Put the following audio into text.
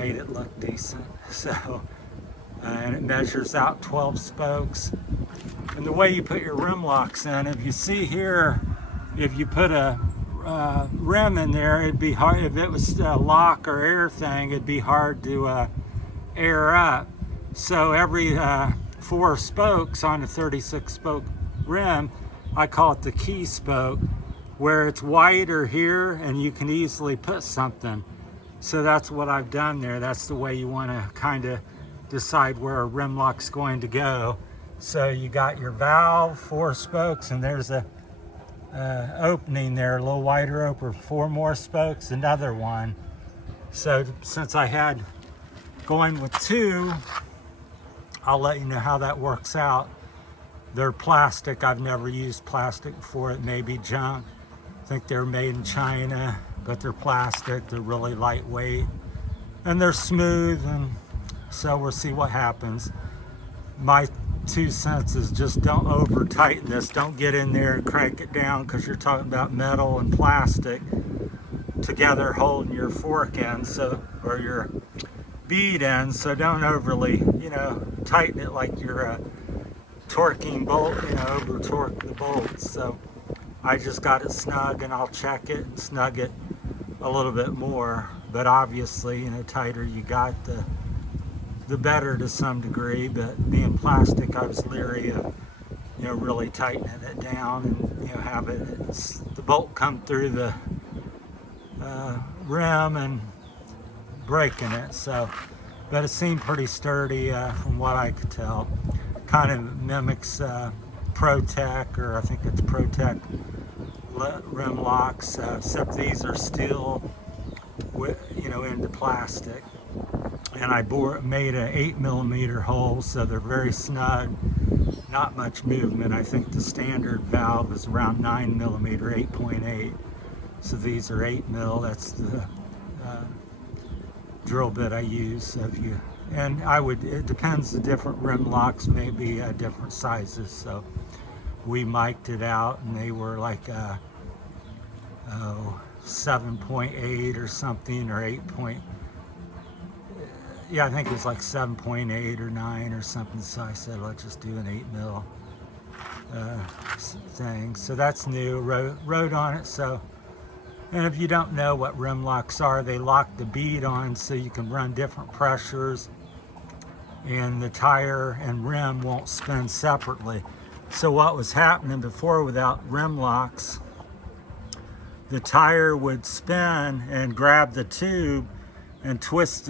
made it look decent. So, and it measures out 12 spokes. And the way you put your rim locks in, if you see here, if you put a rim in there, it'd be hard. If it was a lock or air thing, it'd be hard to air up. So every 4 spokes on a 36 spoke rim, I call it the key spoke, where it's wider here and you can easily put something. So that's what I've done there. That's the way you want to kind of decide where a rim lock's going to go. So you got your valve, 4 spokes, and there's a opening there, a little wider open, 4 more spokes, another one. So since I had going with 2, I'll let you know how that works out. They're plastic. I've never used plastic before. It may be junk. I think they're made in China, but they're plastic. They're really lightweight and they're smooth, and so we'll see what happens. My 2 cents is just don't over tighten this. Don't get in there and crank it down, because you're talking about metal and plastic together holding your fork in, so, or your bead in, so don't overly, tighten it like you're torquing bolt, over torque the bolts. So I just got it snug, and I'll check it and snug it a little bit more. But obviously, tighter you got, the better to some degree. But being plastic, I was leery of, really tightening it down and, have the bolt come through the rim and breaking it. So, but it seemed pretty sturdy from what I could tell. Kind of mimics Barotac, or I think it's Barotac rim locks, except these are steel, into plastic. And I made an 8mm hole, so they're very snug, not much movement. I think the standard valve is around 9mm, 8.8. So these are 8mm. That's the drill bit I use. So it depends, the different rim locks may be different sizes. So we mic'd it out, and they were like 7.8 or something, or 8. Yeah, I think it was like 7.8 or 9 or something. So I said, let's just do an 8mm thing. So that's new. Wrote on it. So. And if you don't know what rim locks are, they lock the bead on so you can run different pressures, and the tire and rim won't spin separately. So what was happening before without rim locks, the tire would spin and grab the tube and twist